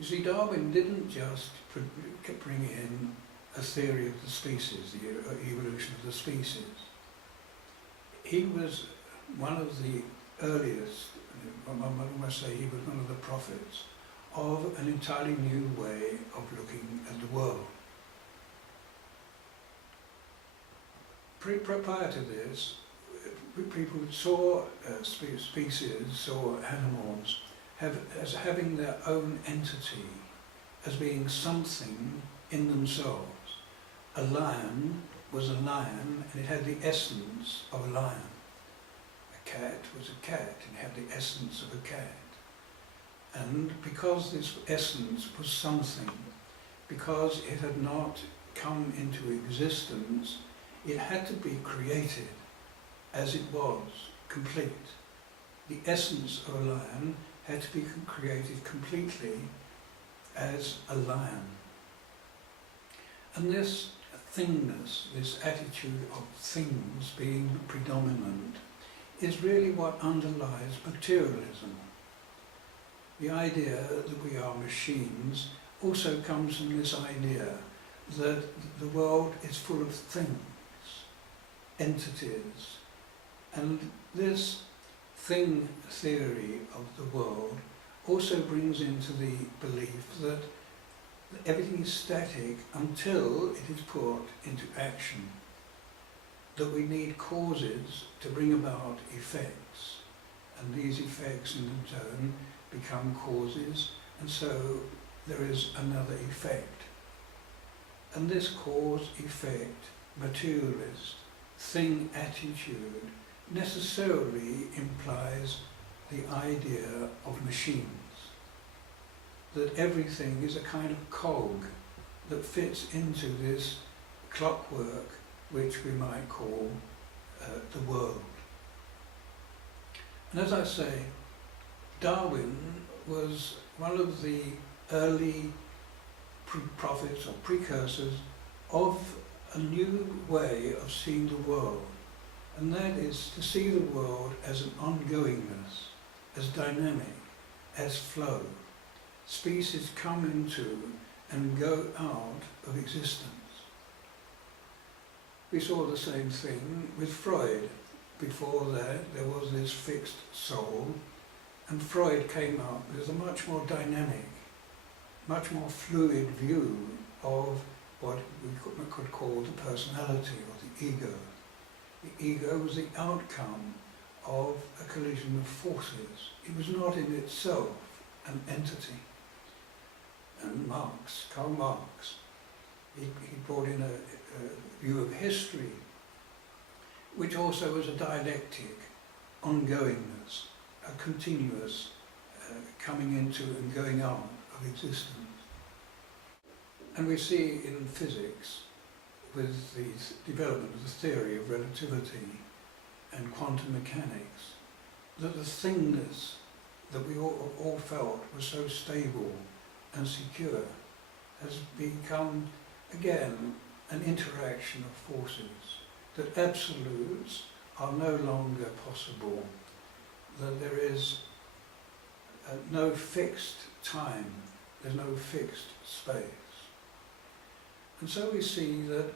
You see, Darwin didn't just bring in a theory of the species, the evolution of the species. He was one of the earliest, I must say he was one of the prophets of an entirely new way of looking at the world. Prior to this, people saw species, saw animals as having their own entity, as being something in themselves. A lion was a lion and it had the essence of a lion. A cat was a cat and it had the essence of a cat. And because this essence was something, because it had not come into existence, it had to be created as it was, complete. The essence of a lion had to be created completely as a lion. And this thingness, this attitude of things being predominant, is really what underlies materialism. The idea that we are machines also comes from this idea that the world is full of things, entities, and this thing theory of the world also brings into the belief that everything is static until it is put into action, that we need causes to bring about effects, and these effects in turn become causes, and so there is another effect. And this cause-effect, materialist, thing attitude necessarily implies the idea of machines, that everything is a kind of cog that fits into this clockwork which we might call the world. And as I say, Darwin was one of the early prophets or precursors of a new way of seeing the world, and that is to see the world as an ongoingness, as dynamic, as flow. Species come into and go out of existence. We saw the same thing with Freud. Before that, there was this fixed soul, and Freud came up with a much more dynamic, much more fluid view of what we could call the personality or the ego. The ego was the outcome of a collision of forces. It was not in itself an entity. And Karl Marx, he brought in a view of history, which also was a dialectic, ongoingness, a continuous coming into and going out of existence. And we see in physics, with the development of the theory of relativity and quantum mechanics, that the thingness that we all felt was so stable and secure has become, again, an interaction of forces, that absolutes are no longer possible, that there is no fixed time, there's no fixed space. And so we see that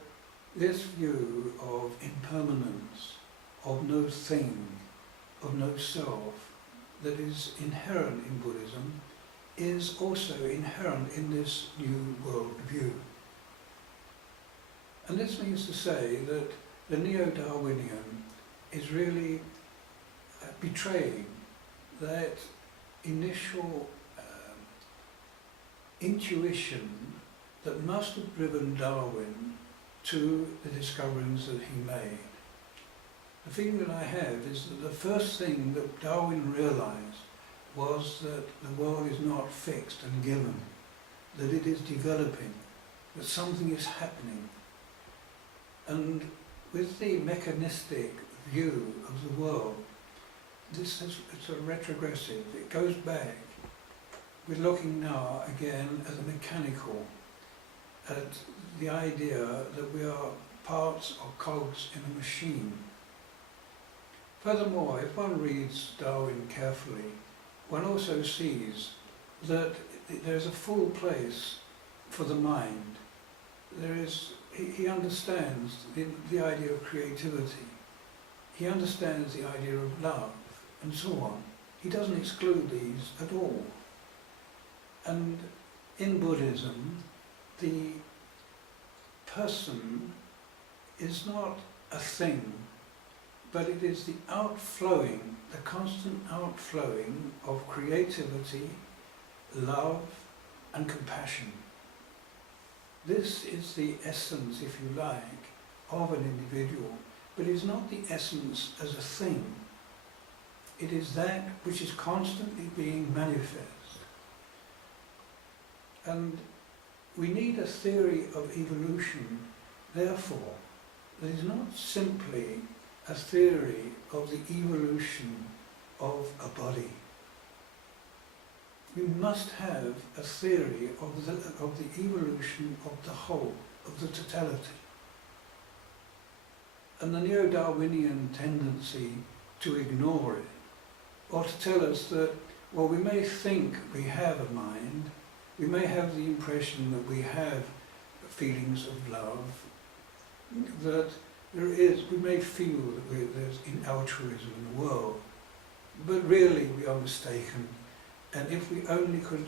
this view of impermanence, of no thing, of no self, that is inherent in Buddhism, is also inherent in this new world view. And this means to say that the neo-Darwinian is really betraying that initial intuition that must have driven Darwin to the discoveries that he made. The feeling that I have is that the first thing that Darwin realized was that the world is not fixed and given, that it is developing, that something is happening. And with the mechanistic view of the world, it's a retrogressive, it goes back. We're looking now again at the mechanical, at the idea that we are parts or cogs in a machine. Furthermore, if one reads Darwin carefully, one also sees that there's a full place for the mind. He understands the idea of creativity. He understands the idea of love, and so on. He doesn't exclude these at all. And in Buddhism, the person is not a thing, but it is the outflowing, the constant outflowing of creativity, love, and compassion. This is the essence, if you like, of an individual, but it is not the essence as a thing. It is that which is constantly being manifest. And we need a theory of evolution, therefore, that is not simply a theory of the evolution of a body. We must have a theory of the evolution of the whole, of the totality. And the neo-Darwinian tendency to ignore it, or to tell us that, well, we may think we have a mind, we may have the impression that we have feelings of love, that we may feel that there's altruism in the world, but really we are mistaken. And if we only could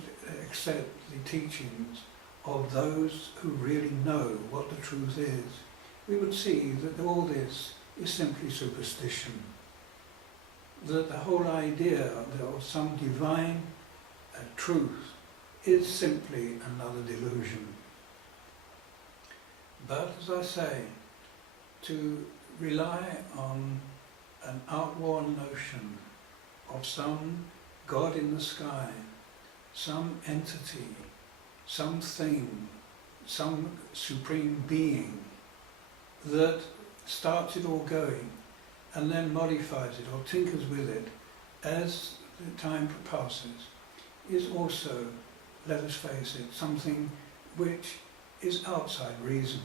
accept the teachings of those who really know what the truth is, we would see that all this is simply superstition. That the whole idea of some divine truth is simply another delusion. But, as I say, to rely on an outworn notion of some God in the sky, some entity, some thing, some supreme being that starts it all going and then modifies it or tinkers with it as the time passes, is also, let us face it, something which is outside reason.